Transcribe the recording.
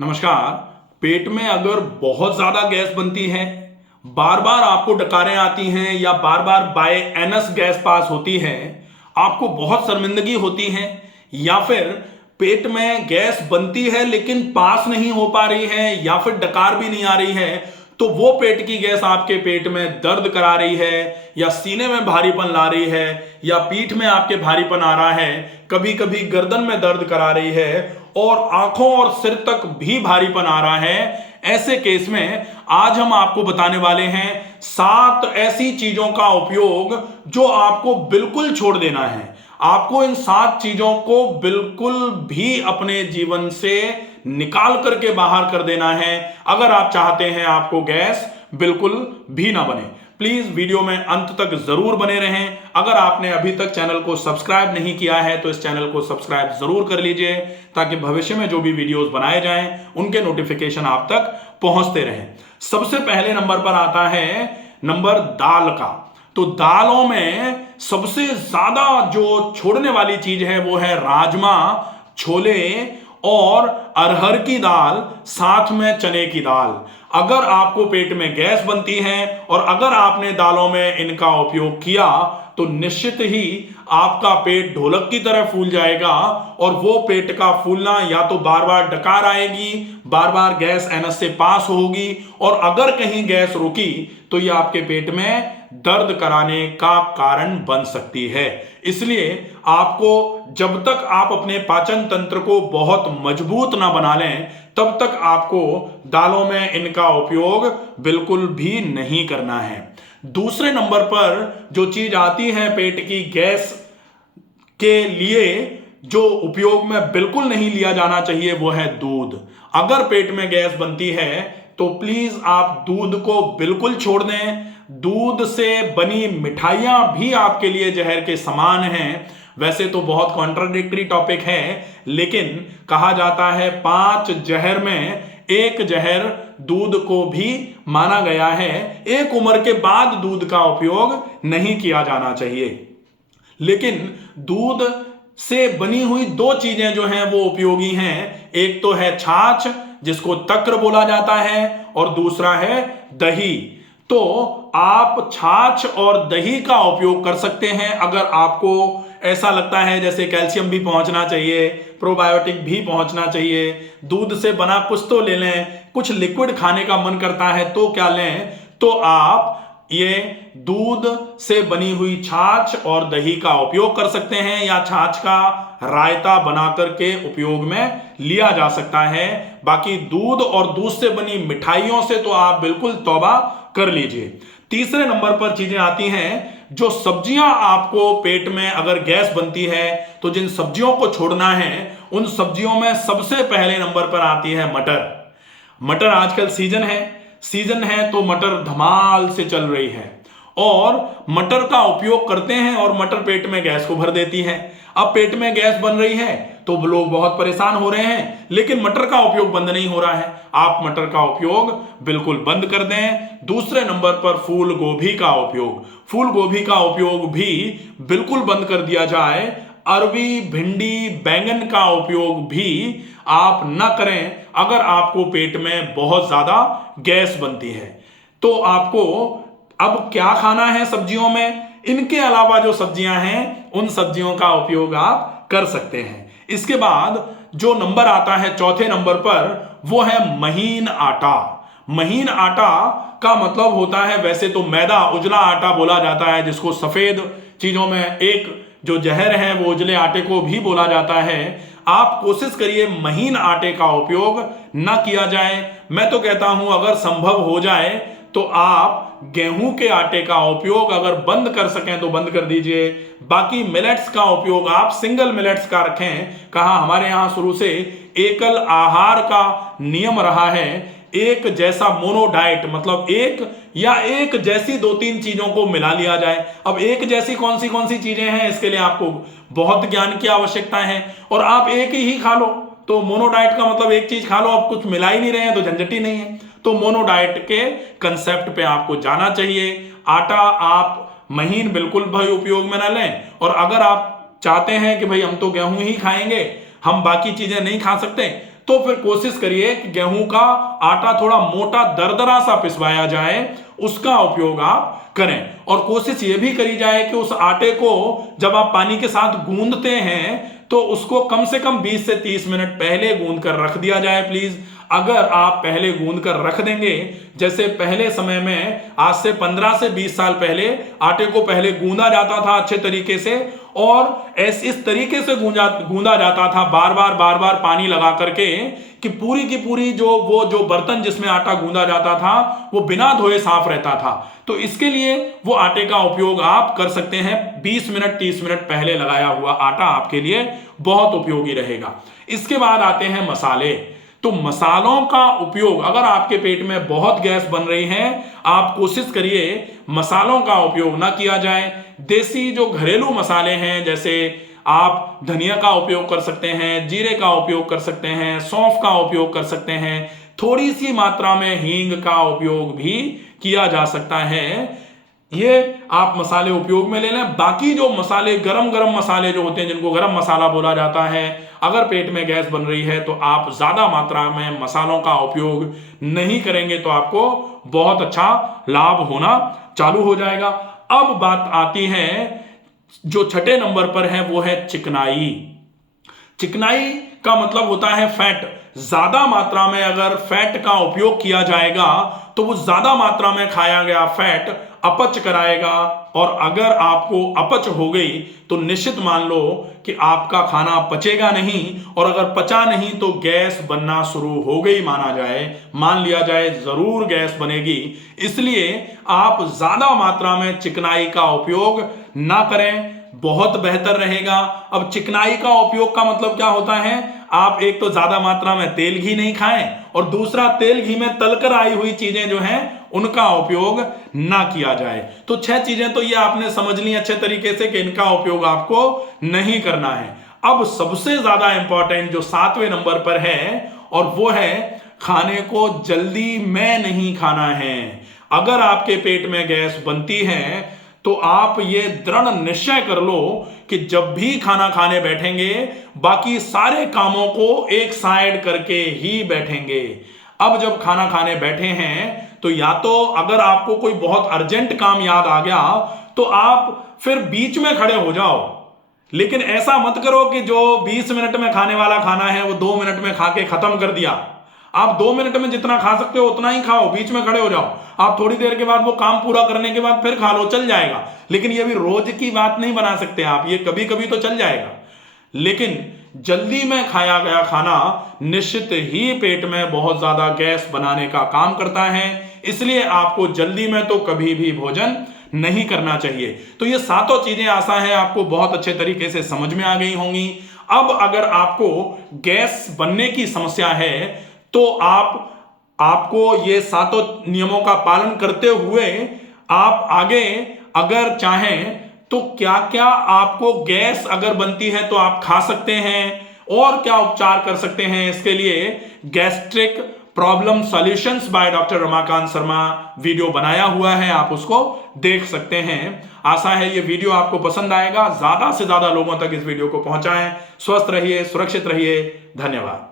नमस्कार। पेट में अगर बहुत ज्यादा गैस बनती है, बार बार आपको डकारें आती हैं या बार बार बाय एनस गैस पास होती है, आपको बहुत शर्मिंदगी होती है, या फिर पेट में गैस बनती है लेकिन पास नहीं हो पा रही है या फिर डकार भी नहीं आ रही है, तो वो पेट की गैस आपके पेट में दर्द करा रही है या सीने में भारीपन ला रही है या पीठ में आपके भारीपन आ रहा है, कभी कभी गर्दन में दर्द करा रही है और आंखों और सिर तक भी भारीपन आ रहा है। ऐसे केस में आज हम आपको बताने वाले हैं 7 ऐसी चीजों का उपयोग जो आपको बिल्कुल छोड़ देना है। आपको इन 7 चीजों को बिल्कुल भी अपने जीवन से निकाल करके बाहर कर देना है अगर आप चाहते हैं आपको गैस बिल्कुल भी ना बने। प्लीज वीडियो में अंत तक जरूर बने रहें। अगर आपने अभी तक चैनल को सब्सक्राइब नहीं किया है तो इस चैनल को सब्सक्राइब जरूर कर लीजिए ताकि भविष्य में जो भी वीडियोस बनाए जाएं उनके नोटिफिकेशन आप तक पहुंचते रहें। सबसे पहले नंबर पर आता है नंबर दाल का। तो दालों में सबसे ज्यादा जो छोड़ने वाली चीज है वो है राजमा, छोले और अरहर की दाल, साथ में चने की दाल। अगर आपको पेट में गैस बनती है और अगर आपने दालों में इनका उपयोग किया तो निश्चित ही आपका पेट ढोलक की तरह फूल जाएगा और वो पेट का फूलना या तो बार बार डकार आएगी, बार बार गैस एनस से पास होगी और अगर कहीं गैस रुकी तो ये आपके पेट में दर्द कराने का कारण बन सकती है। इसलिए आपको जब तक आप अपने पाचन तंत्र को बहुत मजबूत ना बना लें तब तक आपको दालों में इनका उपयोग बिल्कुल भी नहीं करना है। दूसरे नंबर पर जो चीज आती है पेट की गैस के लिए जो उपयोग में बिल्कुल नहीं लिया जाना चाहिए वो है दूध। अगर पेट में गैस बनती है तो प्लीज आप दूध को बिल्कुल छोड़ दें। दूध से बनी मिठाइयां भी आपके लिए जहर के समान हैं। वैसे तो बहुत कॉन्ट्राडिक्टरी टॉपिक है, लेकिन कहा जाता है 5 जहर में एक जहर दूध को भी माना गया है। एक उम्र के बाद दूध का उपयोग नहीं किया जाना चाहिए, लेकिन दूध से बनी हुई 2 चीजें जो हैं वो उपयोगी हैं। एक तो है छाछ जिसको तक्र बोला जाता है और दूसरा है दही। तो आप छाछ और दही का उपयोग कर सकते हैं अगर आपको ऐसा लगता है जैसे कैल्शियम भी पहुंचना चाहिए, प्रोबायोटिक भी पहुंचना चाहिए, दूध से बना कुछ तो ले लें, कुछ लिक्विड खाने का मन करता है तो क्या लें, तो आप ये दूध से बनी हुई छाछ और दही का उपयोग कर सकते हैं या छाछ का रायता बना करके उपयोग में लिया जा सकता है। बाकी दूध और दूध से बनी मिठाइयों से तो आप बिल्कुल तौबा कर लीजिए। तीसरे नंबर पर चीजें आती हैं जो सब्जियां आपको पेट में अगर गैस बनती है तो जिन सब्जियों को छोड़ना है उन सब्जियों में सबसे पहले नंबर पर आती है मटर। मटर आजकल सीजन है तो मटर धमाल से चल रही है और मटर का उपयोग करते हैं और मटर पेट में गैस को भर देती है। अब पेट में गैस बन रही है तो लोग बहुत परेशान हो रहे हैं, लेकिन मटर का उपयोग बंद नहीं हो रहा है। आप मटर का उपयोग बिल्कुल बंद कर दें। दूसरे नंबर पर फूल गोभी का उपयोग भी बिल्कुल बंद कर दिया जाए। अरबी, भिंडी, बैंगन का उपयोग भी आप न करें अगर आपको पेट में बहुत ज्यादा गैस बनती है। तो आपको अब क्या खाना है सब्जियों में, इनके अलावा जो सब्जियां हैं उन सब्जियों का उपयोग आप कर सकते हैं। इसके बाद जो नंबर आता है चौथे नंबर पर वो है महीन आटा। महीन आटा का मतलब होता है, वैसे तो मैदा, उजला आटा बोला जाता है जिसको सफेद चीजों में एक जो जहर है वो उजले आटे को भी बोला जाता है। आप कोशिश करिए महीन आटे का उपयोग ना किया जाए। मैं तो कहता हूं अगर संभव हो जाए तो आप गेहूं के आटे का उपयोग अगर बंद कर सकें तो बंद कर दीजिए। बाकी मिलेट्स का उपयोग आप सिंगल मिलेट्स का रखें। कहा हमारे यहां शुरू से एकल आहार का नियम रहा है, एक जैसा मोनो डाइट, मतलब एक जैसी 2-3 चीजों को मिला लिया जाए। अब एक जैसी कौन सी चीजें हैं इसके लिए आपको बहुत ज्ञान की आवश्यकता है और आप एक ही खा लो। तो मोनो डाइट का मतलब एक चीज खा लो, अब कुछ मिला ही नहीं रहे हैं तो झंझट ही नहीं है। तो मोनो डाइट के कंसेप्ट पे आपको जाना चाहिए। आटा आप महीन बिल्कुल भाई उपयोग में ना लें और अगर आप चाहते हैं कि भाई हम तो गेहूं ही खाएंगे, हम बाकी चीजें नहीं खा सकते, तो फिर कोशिश करिए कि गेहूं का आटा थोड़ा मोटा दरदरा सा पिसवाया जाए, उसका उपयोग आप करें। और कोशिश ये भी करी जाए कि उस आटे को जब आप पानी के साथ गूंदते हैं तो उसको कम से कम 20 से 30 मिनट पहले गूंद कर रख दिया जाए प्लीज। अगर आप पहले गूंद कर रख देंगे, जैसे पहले समय में आज से 15 से 20 साल पहले आटे को पहले गूंदा जाता था अच्छे तरीके से, और इस तरीके से गूंदा जाता था बार बार पानी लगा करके कि पूरी की पूरी जो बर्तन जिसमें आटा गूंदा जाता था वो बिना धोए साफ रहता था। तो इसके लिए वो आटे का उपयोग आप कर सकते हैं। 20 मिनट 30 मिनट पहले लगाया हुआ आटा आपके लिए बहुत उपयोगी रहेगा। इसके बाद आते हैं मसाले। तो मसालों का उपयोग, अगर आपके पेट में बहुत गैस बन रही है, आप कोशिश करिए मसालों का उपयोग ना किया जाए। देसी जो घरेलू मसाले हैं, जैसे आप धनिया का उपयोग कर सकते हैं, जीरे का उपयोग कर सकते हैं, सौंफ का उपयोग कर सकते हैं, थोड़ी सी मात्रा में हींग का उपयोग भी किया जा सकता है। ये आप मसाले उपयोग में ले लें। बाकी जो मसाले, गरम गरम मसाले जो होते हैं, जिनको गरम मसाला बोला जाता है, अगर पेट में गैस बन रही है तो आप ज्यादा मात्रा में मसालों का उपयोग नहीं करेंगे तो आपको बहुत अच्छा लाभ होना चालू हो जाएगा। अब बात आती है जो छठे नंबर पर है, वो है चिकनाई। चिकनाई का मतलब होता है फैट। ज्यादा मात्रा में अगर फैट का उपयोग किया जाएगा तो वो ज्यादा मात्रा में खाया गया फैट अपच कराएगा, और अगर आपको अपच हो गई तो निश्चित मान लो कि आपका खाना पचेगा नहीं, और अगर पचा नहीं तो गैस बनना शुरू हो गई मान लिया जाए जरूर गैस बनेगी। इसलिए आप ज्यादा मात्रा में चिकनाई का उपयोग ना करें, बहुत बेहतर रहेगा। अब चिकनाई का उपयोग का मतलब क्या होता है? आप एक तो ज्यादा मात्रा में तेल घी नहीं खाएं, और दूसरा तेल घी में तलकर आई हुई चीजें जो हैं उनका उपयोग ना किया जाए। तो 6 चीजें तो ये आपने समझ ली अच्छे तरीके से कि इनका उपयोग आपको नहीं करना है। अब सबसे ज्यादा इंपॉर्टेंट जो 7वें नंबर पर है, और वो है खाने को जल्दी में नहीं खाना है। अगर आपके पेट में गैस बनती है तो आप ये दृढ़ निश्चय कर लो कि जब भी खाना खाने बैठेंगे, बाकी सारे कामों को एक साइड करके ही बैठेंगे। अब जब खाना खाने बैठे हैं तो या तो अगर आपको कोई बहुत अर्जेंट काम याद आ गया तो आप फिर बीच में खड़े हो जाओ, लेकिन ऐसा मत करो कि जो 20 मिनट में खाने वाला खाना है वो 2 मिनट में खा के खत्म कर दिया। आप 2 मिनट में जितना खा सकते हो उतना ही खाओ, बीच में खड़े हो जाओ। आप थोड़ी देर के बाद वो काम पूरा करने के बाद फिर खा लो, चल जाएगा। लेकिन ये भी रोज की बात नहीं बना सकते आप, ये कभी कभी तो चल जाएगा। लेकिन जल्दी में खाया गया खाना निश्चित ही पेट में बहुत ज्यादा गैस बनाने का काम करता है, इसलिए आपको जल्दी में तो कभी भी भोजन नहीं करना चाहिए। तो ये 7 चीजें आशा है आपको बहुत अच्छे तरीके से समझ में आ गई होंगी। अब अगर आपको गैस बनने की समस्या है तो आपको ये 7 नियमों का पालन करते हुए आप आगे अगर चाहें तो क्या क्या आपको गैस अगर बनती है तो आप खा सकते हैं और क्या उपचार कर सकते हैं, इसके लिए gastric problem solutions by doctor Ramakant Sharma video बनाया हुआ है, आप उसको देख सकते हैं। आशा है ये वीडियो आपको पसंद आएगा। ज्यादा से ज्यादा लोगों तक इस वीडियो को पहुंचाएं। स्वस्थ रहिए, सुरक्षित रहिए। धन्यवाद।